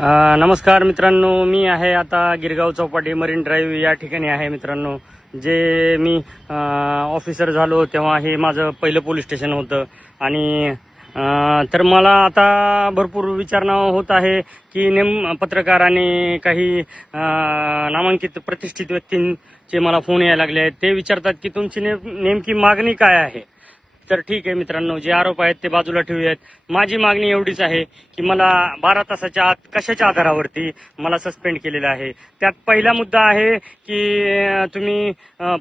नमस्कार मित्रांनो, मी आहे आता गिरगाव चौपाटी मरीन ड्राईव्ह या ठिकाणी आहे मित्रांनो. जे मी ऑफिसर झालो तेव्हा हे माझं पहिलं पोलीस स्टेशन होतं आणि तर मला आता भरपूर विचारणं होत आहे की पत्रकार आणि काही नामांकित प्रतिष्ठित व्यक्तींचे मला फोन यायला लागले आहेत. ते विचारतात की तुमची नेमकी मागणी काय आहे. तर ठीक आहे मित्रांनो, जे आरोप आहेत ते बाजूला ठेवूयात. माझी मागणी एवढीच आहे की मला 12 तासाच्या आत कशाच्या आधारावरती मला सस्पेंड केलेलं आहे. त्यात पहिला मुद्दा आहे की तुम्ही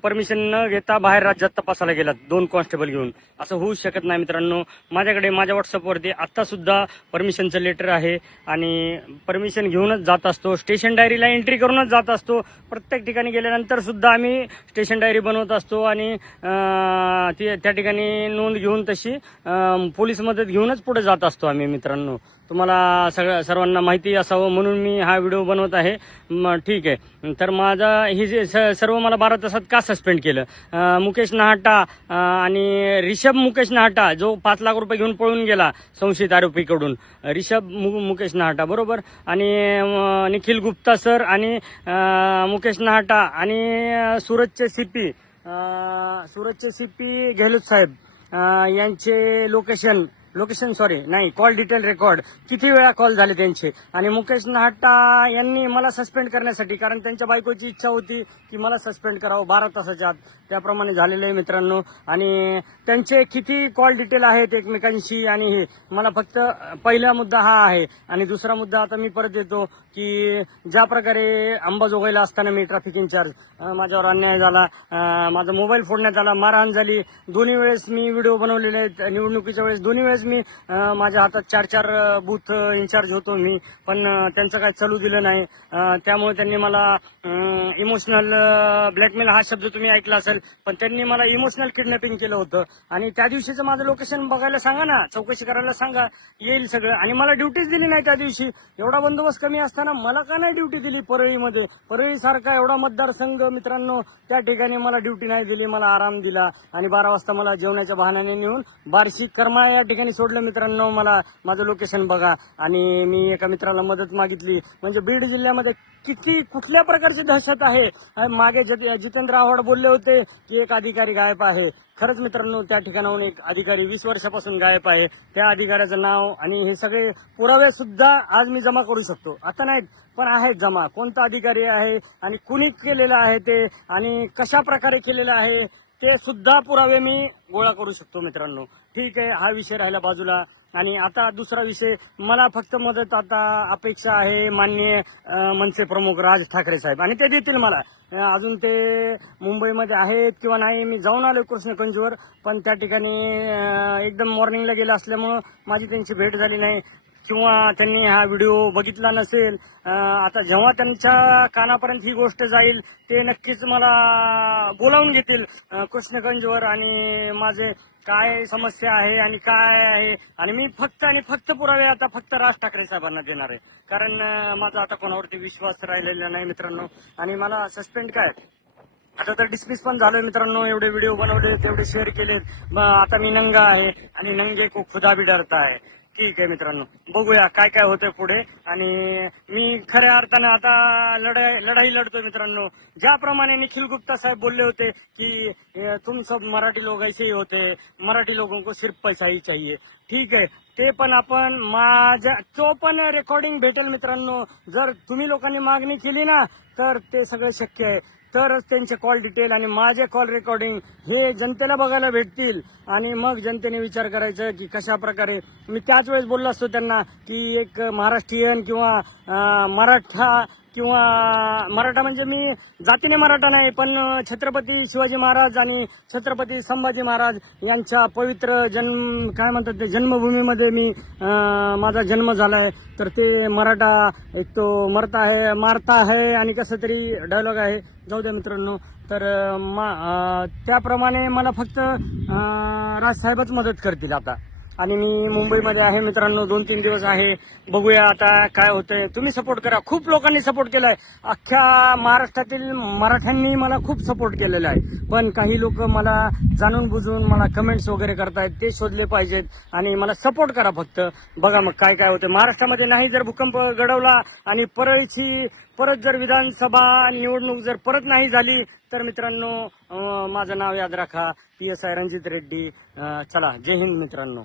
परमिशन न घेता बाहेर राज्यात तपासायला गेलात 2 कॉन्स्टेबल घेऊन. असं होऊ शकत नाही मित्रांनो. माझ्याकडे माझ्या व्हॉट्सअपवरती आत्ता सुद्धा परमिशनचं लेटर आहे आणि परमिशन घेऊनच जात असतो. स्टेशन डायरीला एंट्री करूनच जात असतो. प्रत्येक ठिकाणी गेल्यानंतर सुद्धा आम्ही स्टेशन डायरी बनवत असतो आणि त्या ठिकाणी नोंद घेऊन तशी पोलीस मदत घेऊनच पुढे जात असतो आम्ही मित्रांनो. तुम्हाला सर्वांना माहिती असावं म्हणून मी हा व्हिडिओ बनवत आहे. ठीक आहे, तर माझा हे जे सर्व मला 12 तासात का सस्पेंड केलं. मुकेश नहाटा आणि रिषभ मुकेश नहाटा जो 5 लाख रुपये घेऊन पळून गेला संशयित आरोपीकडून, रिषभ मुकेश नहाटा बरोबर, आणि निखिल गुप्ता सर आणि मुकेश नहाटा आणि सुरतचे सीपी गेहलोत साहेब यांचे कॉल डिटेल रेकॉर्ड किती वेळा कॉल झाले त्यांचे. आणि मुकेश नहाटा यांनी मला सस्पेंड करण्यासाठी, कारण त्यांच्या बायकोची इच्छा होती की मला सस्पेंड करावं 12 तासाच्या आत, त्याप्रमाणे झालेले आहे मित्रांनो. आणि त्यांचे किती कॉल डिटेल आहेत एकमेकांशी. आणि हे मला फक्त पहिला मुद्दा हा आहे. आणि दुसरा मुद्दा आता मी परत येतो की ज्या प्रकारे अंबाजोगाईला असताना मी ट्रॅफिक इंचार्ज, माझ्यावर अन्याय झाला, माझा मोबाईल फोडण्यात आला, मारहाण झाली. दोन्ही वेळेस मी व्हिडिओ बनवलेले आहेत. निवडणुकीच्या वेळेस दोन्ही वेळेस मी माझ्या हातात 4 बूथ इंचार्ज होतो मी, पण त्यांचं काय चालू दिलं नाही. त्यामुळे त्यांनी मला इमोशनल ब्लॅकमेल हा शब्द तुम्ही ऐकला असेल, पण त्यांनी मला इमोशनल किडनॅपिंग केलं होतं. आणि त्या दिवशीचं माझं लोकेशन बघायला सांगा ना, चौकशी करायला सांगा, येईल सगळं. आणि मला ड्युटीच दिली नाही त्या दिवशी. एवढा बंदोबस्त कमी असताना मला का नाही ड्युटी दिली परळीमध्ये. परळीसारखा एवढा मतदारसंघ मित्रांनो, त्या ठिकाणी मला ड्युटी नाही दिली, मला आराम दिला. आणि 12 वाजता मला जेवणाच्या बहाण्याने नेऊन बार्शी कर्मा या ठिकाणी सोडलं मित्रांनो. मला माझं लोकेशन बघा. आणि मी एका मित्राला मदत मागितली. म्हणजे बीड जिल्ह्यामध्ये कुठल्या प्रकारची दहशत आहे. मागे जितेंद्र आव्हाड बोलले होते की एक अधिकारी गायब आहे. खरंच मित्रांनो, त्या ठिकाणाहून एक अधिकारी 20 वर्षापासून गायब आहे. त्या अधिकाऱ्याचं नाव आणि हे सगळे पुरावे सुद्धा आज मी जमा करू शकतो. आता नाहीत पण आहेत जमा. कोणता अधिकारी आहे आणि कुणी केलेलं आहे ते आणि कशा प्रकारे केलेलं आहे ते सुद्धा पुरावे मी गोळा करू शकतो मित्रांनो. ठीक आहे, हा विषय राहिला बाजूला. आणि आता दुसरा विषय, मला फक्त मदत आता अपेक्षा आहे माननीय मनसे प्रमुख राज ठाकरे साहेब, आणि ते देतील मला. अजून ते मुंबईमध्ये आहेत किंवा नाही, मी जाऊन आलो कृष्णकुंजवर, पण त्या ठिकाणी एकदम मॉर्निंगला गेलं असल्यामुळं माझी त्यांची भेट झाली नाही किंवा त्यांनी हा व्हिडिओ बघितला नसेल. आता जेव्हा त्यांच्या कानापर्यंत ही गोष्ट जाईल ते नक्कीच मला बोलावून घेतील कृष्णगंजवर, आणि माझे काय समस्या आहे आणि काय आहे. आणि मी फक्त पुरावे आता फक्त राज ठाकरे साहेबांना देणार आहे, कारण माझा आता कोणावरती विश्वास राहिलेला नाही मित्रांनो. आणि मला सस्पेंड काय, आता तर डिसमिस पण झालोय मित्रांनो. एवढे व्हिडिओ बनवले, तेवढे शेअर केलेत. आता मी नंगा आहे आणि नंगे को खुदा भी डरता आहे. ठीक आहे मित्रांनो, बघूया काय काय होतंय पुढे. आणि मी खऱ्या अर्थानं आता लढाई लढतोय मित्रांनो. ज्याप्रमाणे निखिल गुप्ता साहेब बोलले होते की तुम सब मराठी लोग ऐसे ही होते, मराठी लोगों को सिर्फ पैसा ही चाहिए. ठीक आहे, ते पण आपण तो पण रेकॉर्डिंग भेटेल मित्रांनो. जर तुम्ही लोकांनी मागणी केली ना तर ते सगळं शक्य आहे. तरच त्यांचे कॉल डिटेल आणि माझे कॉल रेकॉर्डिंग हे जनतेला बघायला भेटतील. आणि मग जनतेने विचार करायचं की कशा प्रकारे. मी त्याच वेळेस बोललो असतो त्यांना की एक महाराष्ट्रीयन किंवा मराठा म्हणजे मी जातीने मराठा नाही, पण छत्रपती शिवाजी महाराज आणि छत्रपती संभाजी महाराज यांच्या पवित्र जन्मभूमीमध्ये मी माझा जन्म झालाय. तर ते मराठा एक तो मारता है आणि कसं तरी डायलॉग आहे, जाऊ द्या मित्रांनो. तर त्याप्रमाणे मला फक्त राजसाहेबच मदत करतील आता. आणि मी मुंबईमध्ये आहे मित्रांनो, 2-3 दिवस आहे. बघूया आता काय होतंय. तुम्ही सपोर्ट करा. खूप लोकांनी सपोर्ट केलाय. अख्ख्या महाराष्ट्रातील मराठ्यांनी मला खूप सपोर्ट केलेला आहे. पण काही लोक मला जाणून बुजून मला कमेंट्स वगैरे करतायत, ते शोधले पाहिजेत आणि मला सपोर्ट करा फक्त. बघा मग काय काय होतं. महाराष्ट्रामध्ये नाही जर भूकंप घडवला आणि परत जर विधानसभा निवडणूक जर परत नाही झाली तर मित्रांनो माझं नाव याद राखा, PSI रणजित रेड्डी. चला, जय हिंद मित्रांनो.